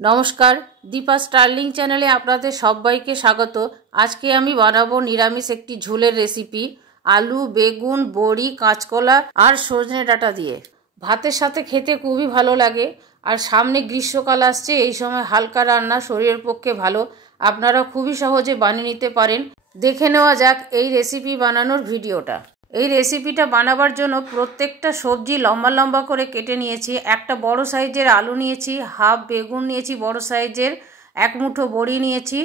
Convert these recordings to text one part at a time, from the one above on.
নমস্কার, দীপা স্টার্লিং চ্যানেলে আপনাদের সবাইকে স্বাগত। আজকে আমি বানাবো নিরামিষ একটি ঝোলের রেসিপি, আলু, বেগুন, বড়ি, কাঁচকলা আর সজনে ডাঁটা দিয়ে। ভাতের সাথে খেতে খুবই ভালো লাগে। আর সামনে গ্রীষ্মকাল আসছে, এই সময় হালকা রান্না শরীরের পক্ষে ভালো। আপনারা খুবই সহজে বানিয়ে নিতে পারেন। দেখে নেওয়া যাক এই রেসিপি বানানোর ভিডিওটা। এই রেসিপিটা বানাবার জন্য প্রত্যেকটা সবজি লম্বা লম্বা করে কেটে নিয়েছি। একটা বড় সাইজের আলু নিয়েছি, হাফ বেগুন নিয়েছি বড় সাইজের, এক মুঠো বড়ি নিয়েছি,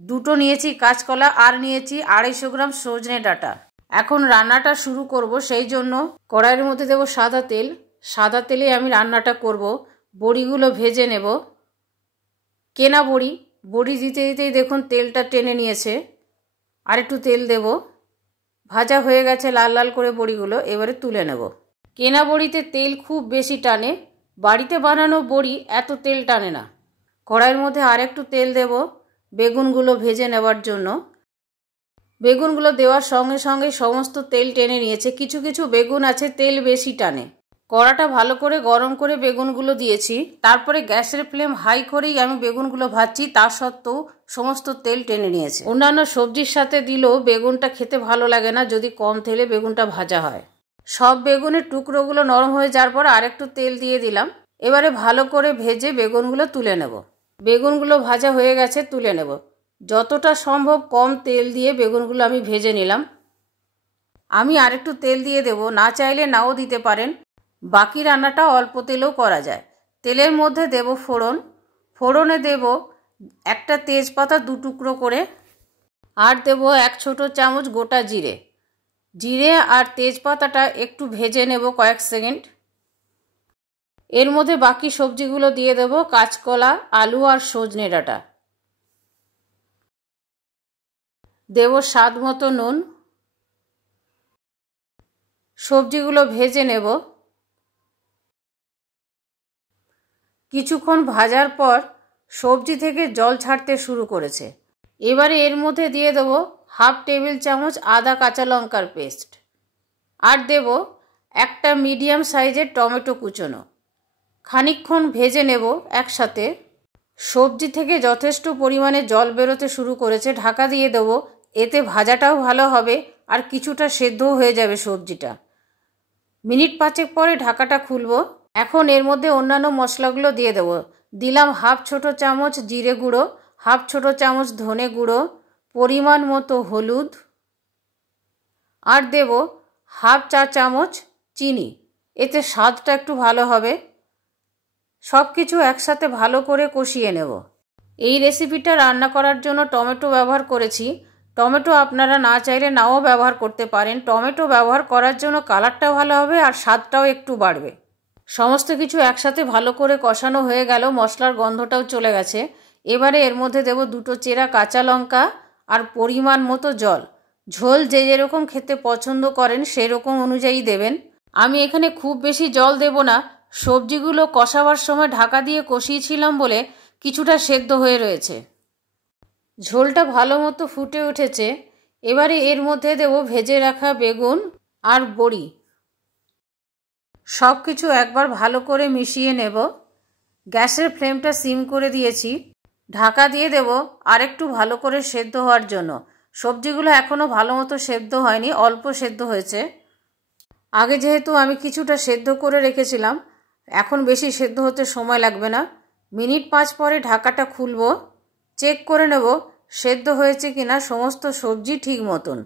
দুটো নিয়েছি কাঁচকলা, আর নিয়েছি 250 গ্রাম সজনে ডাঁটা। এখন রান্নাটা শুরু করব। সেই জন্য কড়াইয়ের মধ্যে দেব সাদা তেল। সাদা তেলে আমি রান্নাটা করব। বড়িগুলো ভেজে নেব। কেনা বড়ি, বড়ি দিতে দিতেই দেখুন তেলটা টেনে নিয়েছে। আর একটু তেল দেব। ভাজা হয়ে গেছে লাল লাল করে বড়িগুলো, এবারে তুলে নেব। কেনা বড়িতে তেল খুব বেশি টানে, বাড়িতে বানানো বড়ি এত তেল টানে না। কড়াইয়ের মধ্যে আর একটু তেল দেব বেগুনগুলো ভেজে নেওয়ার জন্য। বেগুনগুলো দেওয়ার সঙ্গে সঙ্গে সমস্ত তেল টেনে নিয়েছে। কিছু কিছু বেগুন আছে তেল বেশি টানে। কড়াটা ভালো করে গরম করে বেগুনগুলো দিয়েছি। তারপরে গ্যাসের ফ্লেম হাই করেই আমি বেগুনগুলো ভাজছি। তা সত্ত্বেও সমস্ত তেল টেনে নিয়েছে। অন্যান্য সবজির সাথে দিলেও বেগুনটা খেতে ভালো লাগে না যদি কম তেলে বেগুনটা ভাজা হয়। সব বেগুনের টুকরোগুলো নরম হয়ে যাওয়ার পর আরেকটু তেল দিয়ে দিলাম। এবারে ভালো করে ভেজে বেগুনগুলো তুলে নেব। বেগুনগুলো ভাজা হয়ে গেছে, তুলে নেব। যতটা সম্ভব কম তেল দিয়ে বেগুনগুলো আমি ভেজে নিলাম। আমি আরেকটু তেল দিয়ে দেব, না চাইলে নাও দিতে পারেন। বাকি রান্নাটা অল্প তেলেও করা যায়। তেলের মধ্যে দেব ফোড়ন। ফোড়নে দেব একটা তেজপাতা 2 টুকরো করে, আর দেব 1 ছোট চামচ গোটা জিরে। জিরে আর তেজপাতাটা একটু ভেজে নেব কয়েক সেকেন্ড। এর মধ্যে বাকি সবজিগুলো দিয়ে দেব, কাঁচকলা, আলু আর সজনে ডাঁটা। দেব স্বাদ মতো নুন। সবজিগুলো ভেজে নেব। কিছুক্ষণ ভাজার পর সবজি থেকে জল ছাড়তে শুরু করেছে। এবারে এর মধ্যে দিয়ে দেব হাফ টেবিল চামচ আদা কাঁচা লঙ্কার পেস্ট, আর দেব একটা মিডিয়াম সাইজের টমেটো কুচোনো। খানিকক্ষণ ভেজে নেব একসাথে। সবজি থেকে যথেষ্ট পরিমাণে জল বেরোতে শুরু করেছে। ঢাকা দিয়ে দেব, এতে ভাজাটাও ভালো হবে আর কিছুটা সেদ্ধও হয়ে যাবে সবজিটা। মিনিট 5 পরে ঢাকাটা খুলব। এখন এর মধ্যে অন্যান্য মশলাগুলো দিয়ে দেব। দিলাম হাফ ছোট চামচ জিরে গুঁড়ো, হাফ ছোট চামচ ধনে গুঁড়ো, পরিমাণ মতো হলুদ, আর দেব হাফ চা চামচ চিনি। এতে স্বাদটা একটু ভালো হবে। সব কিছু একসাথে ভালো করে কষিয়ে নেব। এই রেসিপিটা রান্না করার জন্য টমেটো ব্যবহার করেছি। টমেটো আপনারা না চাইলে নাও ব্যবহার করতে পারেন। টমেটো ব্যবহার করার জন্য কালারটাও ভালো হবে আর স্বাদটাও একটু বাড়বে। সমস্ত কিছু একসাথে ভালো করে কষানো হয়ে গেল, মশলার গন্ধটাও চলে গেছে। এবারে এর মধ্যে দেব 2টো চেরা কাঁচা লঙ্কা আর পরিমাণ মতো জল। ঝোল যে যেরকম খেতে পছন্দ করেন সেরকম অনুযায়ী দেবেন। আমি এখানে খুব বেশি জল দেব না। সবজিগুলো কষাবার সময় ঢাকা দিয়ে কষিয়েছিলাম বলে কিছুটা সেদ্ধ হয়ে রয়েছে। ঝোলটা ভালো মতো ফুটে উঠেছে। এবারে এর মধ্যে দেব ভেজে রাখা বেগুন আর বড়ি। সব কিছু একবার ভালো করে মিশিয়ে নেব। গ্যাসের ফ্লেমটা সিম করে দিয়েছি। ঢাকা দিয়ে দেব আরেকটু ভালো করে সেদ্ধ হওয়ার জন্য। সবজিগুলো এখনও ভালো মতো সেদ্ধ হয়নি, অল্প সেদ্ধ হয়েছে। আগে যেহেতু আমি কিছুটা সেদ্ধ করে রেখেছিলাম, এখন বেশি সেদ্ধ হতে সময় লাগবে না। মিনিট 5 পরে ঢাকাটা খুলব। চেক করে নেব সেদ্ধ হয়েছে কিনা সমস্ত সবজি ঠিক মতন।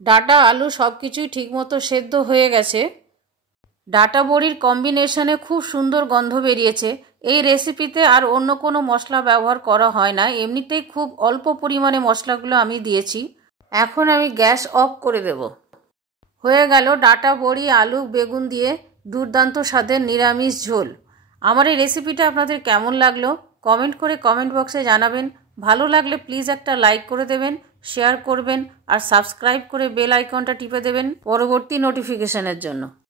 ডাঁটা আলু সব কিছুই ঠিকমতো সেদ্ধ হয়ে গেছে। ডাঁটা বড়ির কম্বিনেশনে খুব সুন্দর গন্ধ বেরিয়েছে। এই রেসিপিতে আর অন্য কোনো মশলা ব্যবহার করা হয় না, এমনিতেই খুব অল্প পরিমাণে মশলাগুলো আমি দিয়েছি। এখন আমি গ্যাস অফ করে দেব। হয়ে গেল ডাঁটা বড়ি আলু বেগুন দিয়ে দুর্দান্ত স্বাদের নিরামিষ ঝোল। আমার এই রেসিপিটা আপনাদের কেমন লাগলো কমেন্ট করে কমেন্ট বক্সে জানাবেন। ভালো লাগলে প্লিজ একটা লাইক করে দেবেন, শেয়ার করবেন আর সাবস্ক্রাইব করে বেল আইকনটা টিপে দেবেন পরবর্তী নোটিফিকেশনের জন্য।